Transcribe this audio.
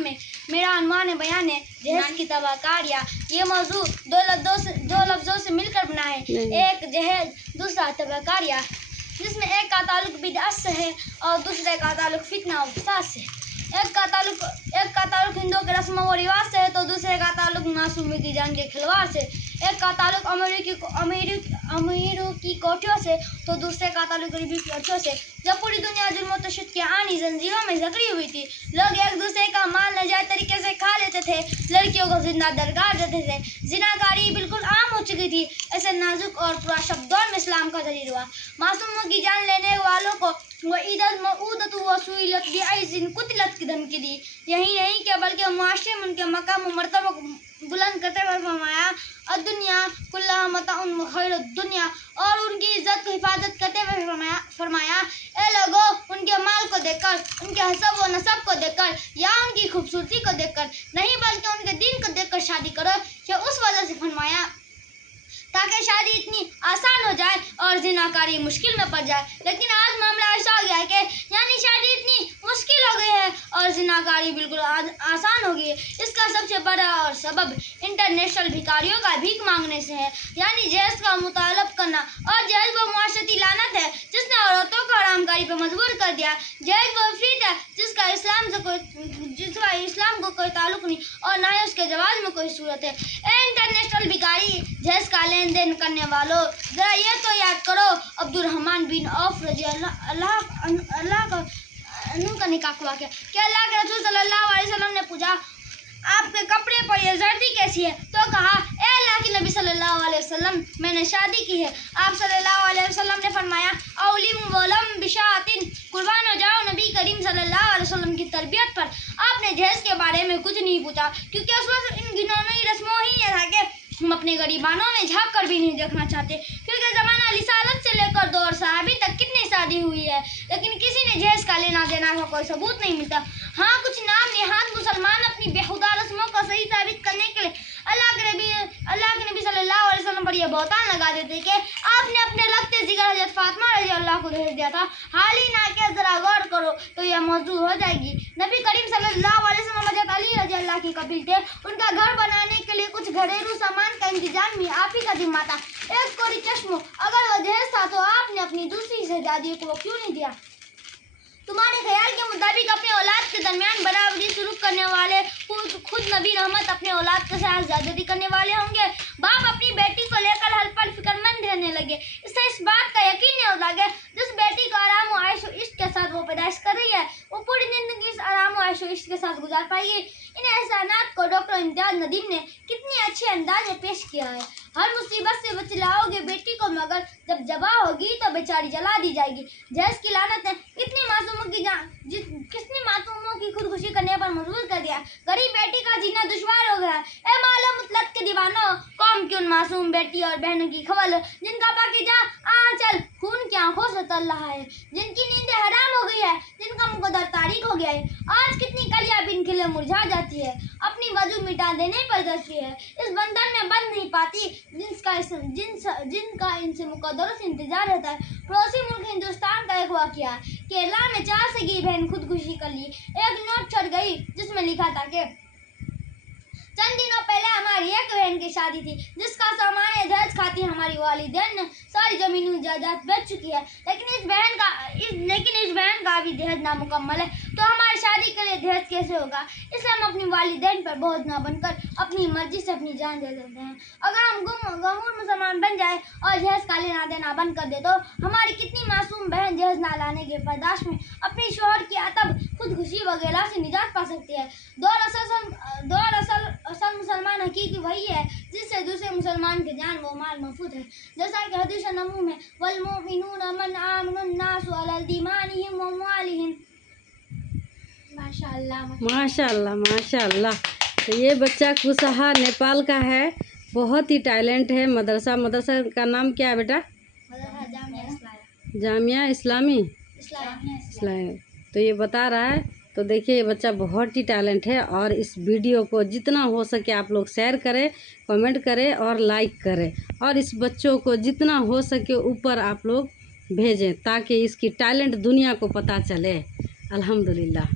नाम में मेरा अनुमान बयान है जहेज की तबाहकारियाँ। ये मौजू दो लफ्ज़ों से मिलकर बना है, एक जहेज दूसरा तबाहकारियाँ, जिसमें एक का ताल्लुक बिदअत से है और दूसरे का ताल्लुक फितना और फसाद से। एक का ताल्लुक हिंदुओं के रस्म व रिवाज से है तो दूसरे का ताल्लुक मासूमी की जान के खिलवाड़ से। एक का ताल्लुक अमीरों की कोठियों से तो दूसरे का ताल्लुक गरीबी की अर्थों से। जब पूरी दुनिया जुल्म और तशद्दुद की आनी जंजीरों में जकड़ी हुई थी, लोग एक दूसरे का माल नाजायज तरीके से खा लेते थे, लड़कियों को जिंदा दरगाह देते थे, जिनाकारी बिल्कुल आम हो चुकी थी। ऐसे नाजुक और पुरशब दौर में इस्लाम का ज़हीर हुआ। मासूमों की जान लेने वालों को की धमकी दी। यही नहीं कि बल्कि मुआशरे में उनके मकाम व मर्तबा को बुलंद करते हुए फरमाया अद्दुनिया कुल्लहा मताउन व खैरुद दुनिया, और उनकी इज्जत को हिफाजत करते हुए फरमाया ए लोगों, उनके माल को देखकर, उनके हसब व नसब को देखकर या उनकी खूबसूरती को देखकर नहीं, बल्कि उनके दीन को देखकर शादी करो। ये उस वजह से फरमाया ताकि शादी इतनी आसान हो जाए और जिनाकारी मुश्किल में पड़ जाए। लेकिन आज मामला ऐसा हो गया है कि यानी शादी इतनी मुश्किल हो गई है और जिनाकारी बिल्कुल आसान हो गई है। इसका सबसे बड़ा और सबब इंटरनेशनल भिखारियों का भीख मांगने से है, यानी जहेज का मुतालब करना। और जहेज वो मुआशरती लानत है जिसने औरतों को हरामकारी पर मजबूर कर दिया। जहेज वो इफरीत है जिसका इस्लाम को कोई ताल्लुक नहीं और ना ही उसके जवाब में कोई सूरत है। इंटरनेशनल भिखारी जहेज का लेन देन करने वालों, जरा ये तो याद करो अब्दुर्रहमान बिन औफ रजी अल्लाह का निकाह हुआ क्या अल्लाह के रसूल सल्लल्लाहु अलैहि वसल्लम ने पूछा आपके कपड़े पर ये जर्दी कैसी है, तो कहा ए अल्लाह के नबी सल्लल्लाहु अलैहि वसल्लम, मैंने शादी की है। आप सल्लल्लाहु अलैहि वसल्लम ने फरमाया औलिम वलम बिशातिन, कुर्बान हो जाओ नबी करीम सल्लल्लाहु अलैहि वसल्लम की तरबियत पर। आपने जहेज के बारे में कुछ नहीं पूछा, क्योंकि उस वक्त इन घिनौनी रस्मों ही ये था कि हम अपने गरीबानों में झाँक कर भी नहीं देखना चाहते, क्योंकि ज़माना रिसालत से लेकर दौर सहाबी तक कितनी शादी हुई है, लेकिन किसी ने जहेज का लेना देना का कोई सबूत नहीं मिलता। हाँ, कुछ नाम नेहाद मुसलमान अपनी बेहुदा रस्मों को सही साबित करने के लिए अल्लाह के नबी सल्लल्लाहु अलैहि वसल्लम पर यह बहतान लगा देते कि आपने अपने लगते जिगर हज़रत फातिमा रज़ी अल्लाह को दहेज दिया था। हाल ही ना के जरा गौर करो तो यह मौजू हो जाएगी। नबी करीम सल्लल्लाहु अलैहि वसल्लम हज़रत अली रज़ी अल्लाह की कबील थे। उनका घर बनाने के लिए कुछ घरेलू सामान का इंतजाम भी आप ही का जिम्मा था। एक कोरी चश्मो अगर वो जहेज था तो आपने अपनी दूसरी शहजादी को क्यों नहीं दिया? तुम्हारे ख्याल के मुताबिक अपने औलाद के दरमियान बराबरी शुरू करने वाले खुद नबी रहमत अपने औलाद के साथ ज्यादती करने वाले होंगे? बाप अपनी बेटी को लेकर हर पल फिक्रमंद रहने लगे। इससे इस बात का यकीन नहीं होता कि जिस बेटी को आराम और आयशो इश्क के साथ वो पैदाइश कर रही है वो पूरी जिंदगी इस आराम और आयशो इश्क के साथ गुजार पाएगी। इन एहसानात को डॉक्टर इम्तियाज नदीम ने कितनी अच्छे अंदाज में पेश किया है। हर मुसीबत से बचलाओगे बेटी को, मगर जब जबा होगी तो बेचारी जला दी जाएगी। जहेज की लानत ने कितनी मासूमों की खुदकुशी करने पर मजबूर कर दिया। गरीब बेटी का जीना दुश्वार हो गया। ए मालूम मुतलक के दीवानों, कौम की उन मासूम बेटी और बहनों की खबर जिनका पाकीज़ा आंचल खून की आंखों से तल रहा है, जिनकी नींदें हराम हो गई है, जिनका मुकद्दर तारीख हो गया है। आज कितनी कलियां बिन खिले मुरझा जाती है, अपनी वजू मिटा देने पर दस्ती है। इस बंधन में बंध नहीं पाती जिनका इनसे मुकद्दरों से इंतजार रहता है। पड़ोसी मुल्क हिंदुस्तान का एक वाक़या, केरला में 4 सगी बहन खुदकुशी कर ली। एक नोट छट गई जिसमें लिखा था कि चंद दिनों पहले हमारी एक बहन की शादी थी जिसका सामान दहेज खाती हमारी वालिदैन ने सारी जमीन जायदाद बेच चुकी है, लेकिन इस बहन का अभी दहेज नामुकम्मल है, तो हमारी शादी के लिए दहेज कैसे होगा? इसलिए हम अपनी वालिदैन पर बोझ न बनकर अपनी मर्जी से अपनी जान दे देते हैं। अगर हम गमूर मुसलमान बन जाए और दहेज का लेना देना बंद कर दे तो हमारी कितनी मासूम बहन दहेज ना लाने के बर्दाश्त में अपनी शोहर की अतब खुदकुशी वगैरह से निजात पा सकती है। असल मुसलमान हकीकी वही है जिससे दूसरे मुसलमान के जान व माल महफूज है। जैसा कि हदीस नबवी में वल मुमिनून मन आमनुन नासु अला दीमानिहिम व अमवालिहिम। माशाअल्लाह माशाअल्लाह। तो ये बच्चा कुशहा नेपाल का है, बहुत ही टैलेंट है। मदरसा का नाम क्या है बेटा? जामिया इस्लामी। तो ये बता रहा है। तो देखिए ये बच्चा बहुत ही टैलेंट है, और इस वीडियो को जितना हो सके आप लोग शेयर करें, कमेंट करें और लाइक करें, और इस बच्चों को जितना हो सके ऊपर आप लोग भेजें ताकि इसकी टैलेंट दुनिया को पता चले। अल्हम्दुलिल्लाह।